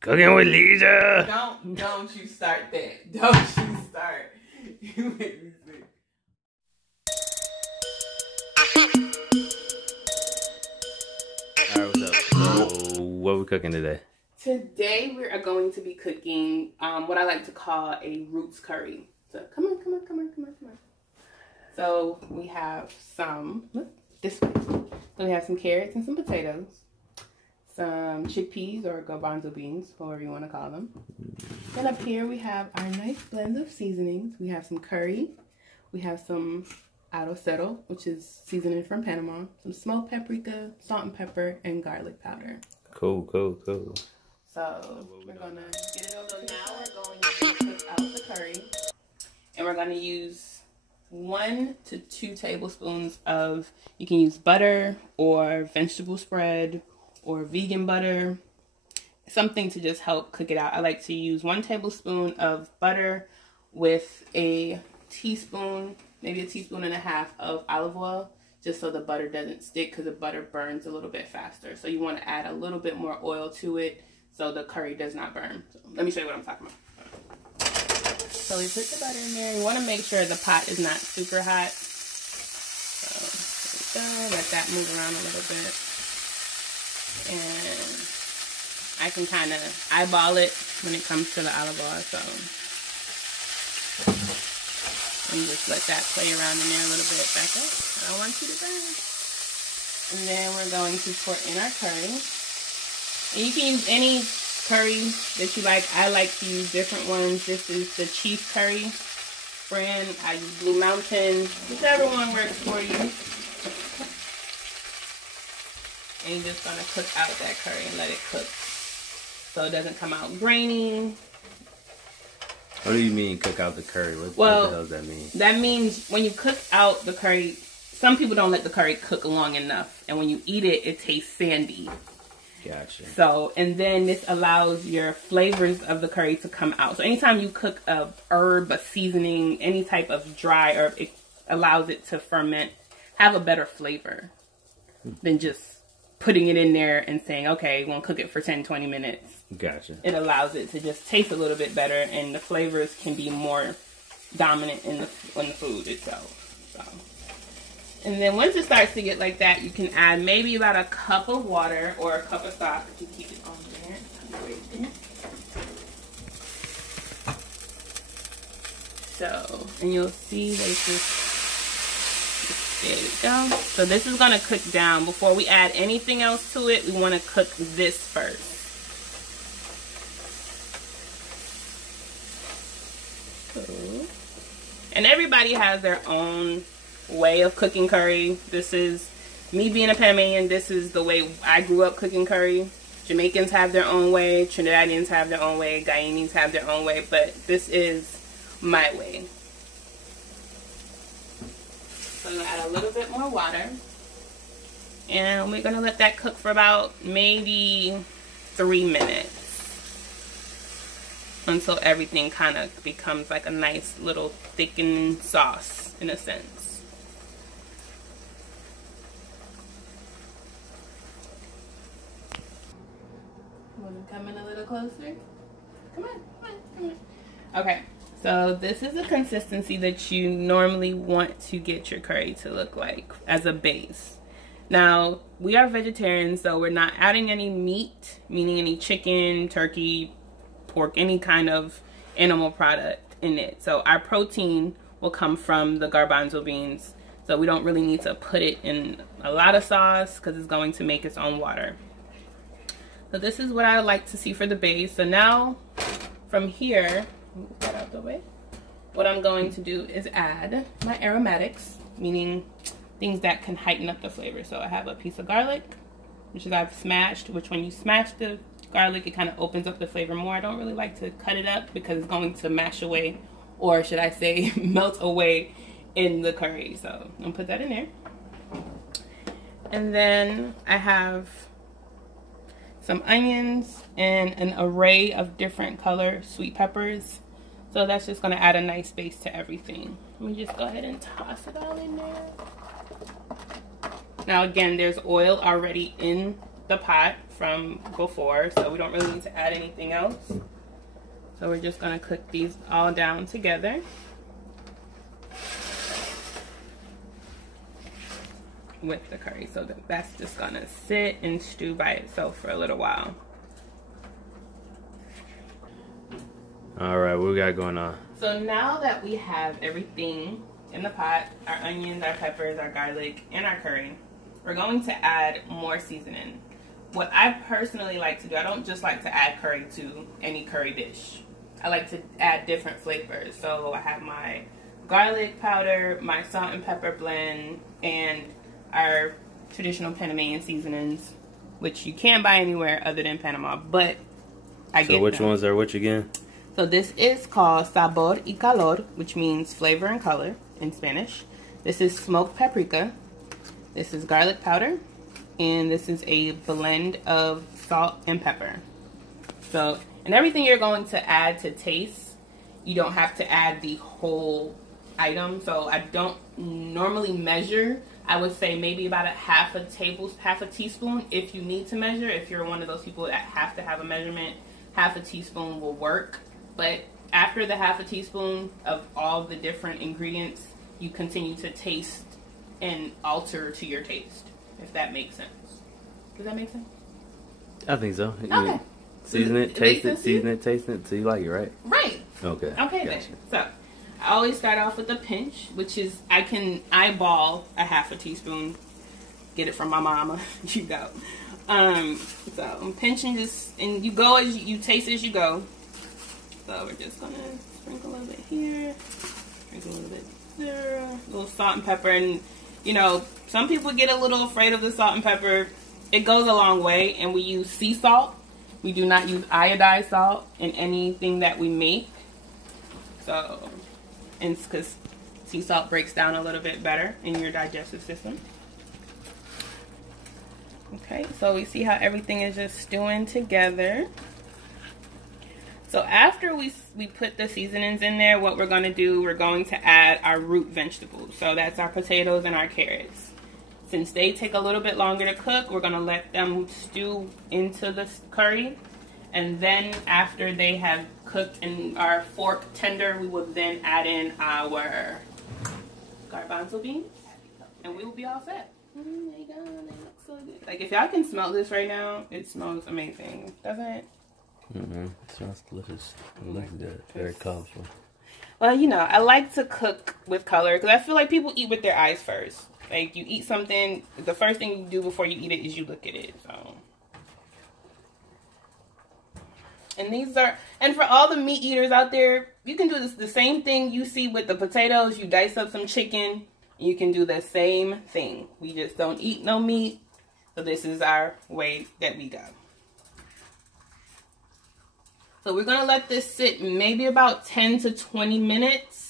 Cooking with Lisa. Don't you start that. Don't you start. You make me sick. Alright, what's up? So, what are we cooking today? Today we are going to be cooking what I like to call a roots curry. So come on. So we have some, this way. So we have some carrots and some potatoes. Some chickpeas or garbanzo beans, however you want to call them. Then up here we have our nice blend of seasonings. We have some curry. We have some arrocero, which is seasoning from Panama. Some smoked paprika, salt and pepper, and garlic powder. Cool. So we're gonna get it over. So now we're going to cook out the curry, and we're gonna use 1 to 2 tablespoons of, you can use butter or vegetable spread or vegan butter, something to just help cook it out. I like to use 1 tablespoon of butter with a teaspoon, maybe a teaspoon and a half of olive oil, just so the butter doesn't stick, because the butter burns a little bit faster. So you want to add a little bit more oil to it so the curry does not burn. So let me show you what I'm talking about. So we put the butter in there. You want to make sure the pot is not super hot. So there we go. Let that move around a little bit. And I can kind of eyeball it when it comes to the olive oil. So and just let that play around in there a little bit. Back up. I don't want you to burn. And then we're going to pour in our curry. And you can use any curry that you like. I like to use different ones. This is the Chief Curry brand. I use Blue Mountain. Whichever one works for you. And you're just gonna cook out that curry and let it cook so it doesn't come out grainy. What do you mean cook out the curry? What the hell does that mean? That means when you cook out the curry, some people don't let the curry cook long enough, and when you eat it, it tastes sandy. Gotcha. So, and then this allows your flavors of the curry to come out. So anytime you cook a herb, a seasoning, any type of dry herb, it allows it to ferment, have a better flavor than just putting it in there and saying, okay, we're going to cook it for 10-20 minutes. Gotcha. It allows it to just taste a little bit better, and the flavors can be more dominant in the food itself. So, and then once it starts to get like that, you can add maybe about a cup of water or a cup of stock. You keep it on there. So, and you'll see that it's just, there we go. So this is going to cook down. Before we add anything else to it, we want to cook this first. Cool. And everybody has their own way of cooking curry. This is, me being a Panamanian, this is the way I grew up cooking curry. Jamaicans have their own way. Trinidadians have their own way. Guyanese have their own way. But this is my way. So I'm going to add a little bit more water. And we're going to let that cook for about maybe 3 minutes. Until everything kind of becomes like a nice little thickened sauce in a sense. Want to come in a little closer? Come on. Okay. So this is the consistency that you normally want to get your curry to look like as a base. Now, we are vegetarians, so we're not adding any meat, meaning any chicken, turkey, pork, any kind of animal product in it. So our protein will come from the garbanzo beans. So we don't really need to put it in a lot of sauce because it's going to make its own water. So this is what I like to see for the base. So now from here, move that out the way. What I'm going to do is add my aromatics, meaning things that can heighten up the flavor. So I have a piece of garlic, which is I've smashed, which when you smash the garlic, it kind of opens up the flavor more. I don't really like to cut it up because it's going to mash away, or should I say melt away in the curry. So I'm gonna put that in there. And then I have some onions and an array of different color sweet peppers. So that's just gonna add a nice base to everything. Let me just go ahead and toss it all in there. Now again, there's oil already in the pot from before, so we don't really need to add anything else. So we're just gonna cook these all down together. With the curry, so that's just gonna sit and stew by itself for a little while. All right, what we got going on? So now that we have everything in the pot, our onions, our peppers, our garlic, and our curry, we're going to add more seasoning. What I personally like to do, I don't just like to add curry to any curry dish. I like to add different flavors. So I have my garlic powder, my salt and pepper blend, and our traditional Panamanian seasonings, which you can't buy anywhere other than Panama, but I get them. So which ones are which again? So this is called Sabor y Color, which means flavor and color in Spanish. This is smoked paprika. This is garlic powder. And this is a blend of salt and pepper. So, and everything you're going to add to taste, you don't have to add the whole item. So I don't normally measure. I would say maybe about half a teaspoon if you need to measure. If you're one of those people that have to have a measurement, half a teaspoon will work. But after the half a teaspoon of all the different ingredients, you continue to taste and alter to your taste, if that makes sense. Does that make sense? I think so. Okay. Season it, taste it, season it, taste it, so you like it, right? Right. Okay. Okay, gotcha. then. So, I always start off with a pinch, which is, I can eyeball a half a teaspoon. Get it from my mama. You go. So, I'm pinching just, and you go as you taste as you go. So, we're just going to sprinkle a little bit here, sprinkle a little bit there, a little salt and pepper. And, you know, some people get a little afraid of the salt and pepper. It goes a long way, and we use sea salt. We do not use iodized salt in anything that we make. So, and it's because sea salt breaks down a little bit better in your digestive system. Okay, so we see how everything is just stewing together. So after we put the seasonings in there, what we're going to do, we're going to add our root vegetables. So that's our potatoes and our carrots. Since they take a little bit longer to cook, we're going to let them stew into the curry. And then after they have cooked and are fork tender, we will then add in our garbanzo beans. And we will be all set. Oh my God, they look so good. Like, if y'all can smell this right now, it smells amazing. Doesn't it? Mm-hmm. It smells delicious. It looks good. Very colorful. Well, you know, I like to cook with color because I feel like people eat with their eyes first. Like, you eat something, the first thing you do before you eat it is you look at it. So, and these are, and for all the meat eaters out there, you can do this the same thing you see with the potatoes. You dice up some chicken, you can do the same thing. We just don't eat no meat, so this is our way that we go. So we're gonna let this sit maybe about 10 to 20 minutes.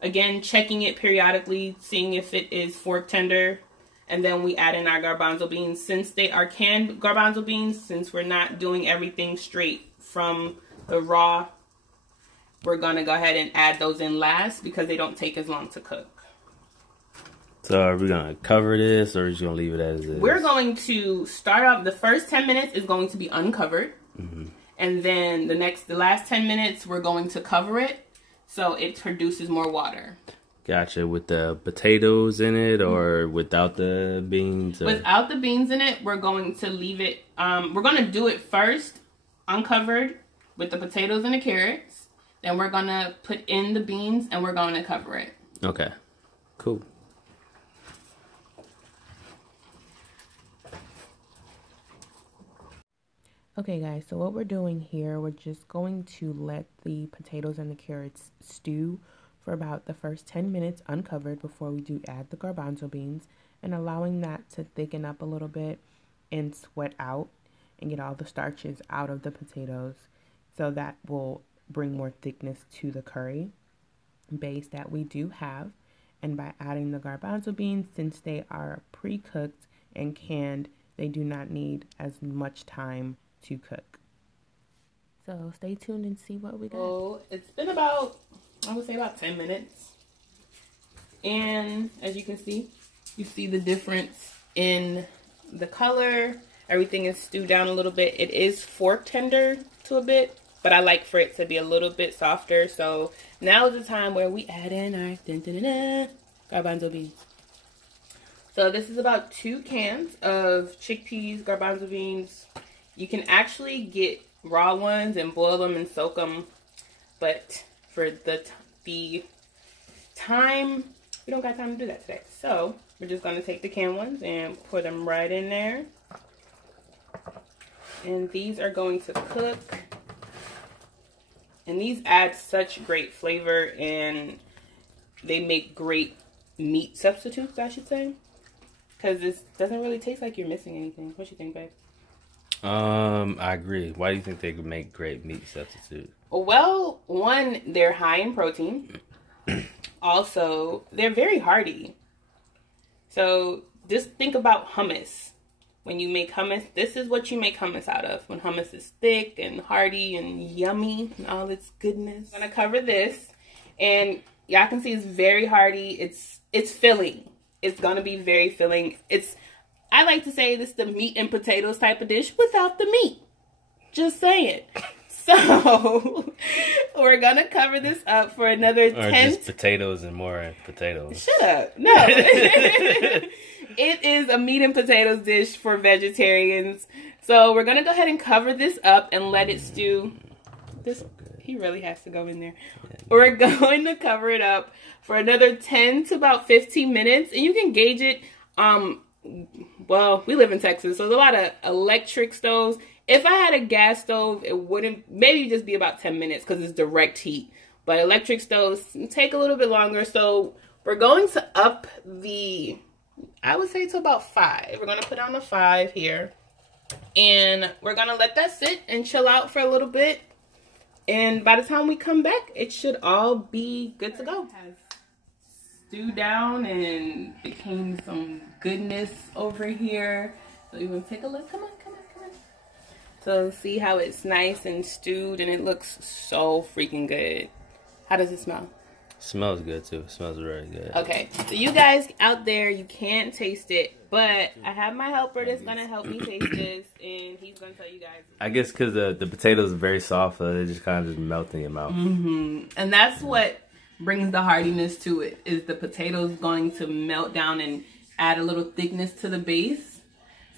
Again, checking it periodically, seeing if it is fork tender. And then we add in our garbanzo beans. Since they are canned garbanzo beans, since we're not doing everything straight from the raw, we're going to go ahead and add those in last because they don't take as long to cook. So are we going to cover this or are we just going to leave it as is? We're going to start off, the first 10 minutes is going to be uncovered. Mm-hmm. And then the last 10 minutes, we're going to cover it. So it produces more water. Gotcha. With the potatoes in it or without the beans? Or? Without the beans in it, we're going to leave it. We're going to do it first, uncovered, with the potatoes and the carrots. Then we're going to put in the beans and we're going to cover it. Okay. Cool. Okay guys, so what we're doing here, we're just going to let the potatoes and the carrots stew for about the first 10 minutes uncovered before we do add the garbanzo beans, and allowing that to thicken up a little bit and sweat out and get all the starches out of the potatoes, so that will bring more thickness to the curry base that we do have. And by adding the garbanzo beans, since they are pre-cooked and canned, they do not need as much time to cook. So stay tuned and see what we got. So it's been about, I would say about 10 minutes. And as you can see, you see the difference in the color Everything is stewed down a little bit. It is fork tender to a bit, but I like for it to be a little bit softer. So now is the time where we add in our garbanzo beans. So this is about 2 cans of chickpeas, garbanzo beans. You can actually get raw ones and boil them and soak them, but for the time, we don't got time to do that today. So we're just going to take the canned ones and pour them right in there. And these are going to cook. And these add such great flavor, and they make great meat substitutes, I should say. Because this doesn't really taste like you're missing anything. What you think, babe? I agree. Why do you think they could make great meat substitute? Well, one, they're high in protein. Also, they're very hearty. So just think about hummus. When you make hummus, this is what you make hummus out of. When hummus is thick and hearty and yummy and all its goodness. I'm gonna cover this, and y'all can see it's very hearty. It's filling. It's gonna be very filling. I like to say this is the meat and potatoes type of dish without the meat. Just saying. So we're gonna cover this up for another 10. Just potatoes and more potatoes. Shut up. No. It is a meat and potatoes dish for vegetarians. So we're gonna go ahead and cover this up and let it stew. He really has to go in there. We're going to cover it up for another 10 to about 15 minutes, and you can gauge it. Well, we live in Texas, so there's a lot of electric stoves. If I had a gas stove, it wouldn't, maybe just be about 10 minutes because it's direct heat. But electric stoves take a little bit longer. So we're going to up the, I would say, to about 5. We're going to put on a 5 here. And we're going to let that sit and chill out for a little bit. And by the time we come back, it should all be good to go. It has stewed down and became some goodness over here. So you want to take a look? Come on, come on, come on. So see how it's nice and stewed, and it looks so freaking good. How does it smell? Smells good too. It smells really good. Okay, so you guys out there, you can't taste it, but I have my helper that's gonna help me taste this, and he's gonna tell you guys. I guess because the potatoes are very soft, so they just kind of just melt in your mouth. And that's what brings the hardiness to it, is the potatoes going to melt down and add a little thickness to the base,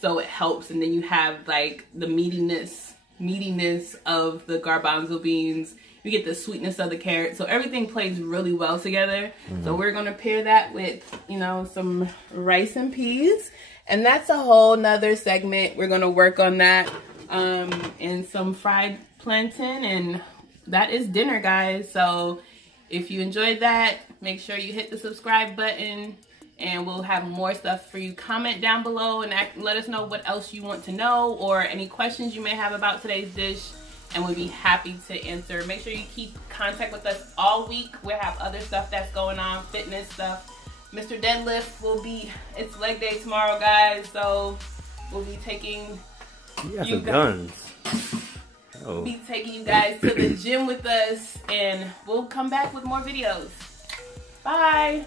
so it helps. And then you have like the meatiness of the garbanzo beans. You get the sweetness of the carrot. So everything plays really well together. So we're going to pair that with, you know, some rice and peas. And that's a whole nother segment. We're going to work on that. And some fried plantain. And that is dinner, guys. So if you enjoyed that, make sure you hit the subscribe button. And we'll have more stuff for you. Comment down below and let us know what else you want to know. Or any questions you may have about today's dish. And we'll be happy to answer. Make sure you keep contact with us all week. We'll have other stuff that's going on, fitness stuff. Mr. Deadlift will be, it's leg day tomorrow, guys. So we'll be taking you guns. We'll be taking you guys to the gym with us. And we'll come back with more videos. Bye.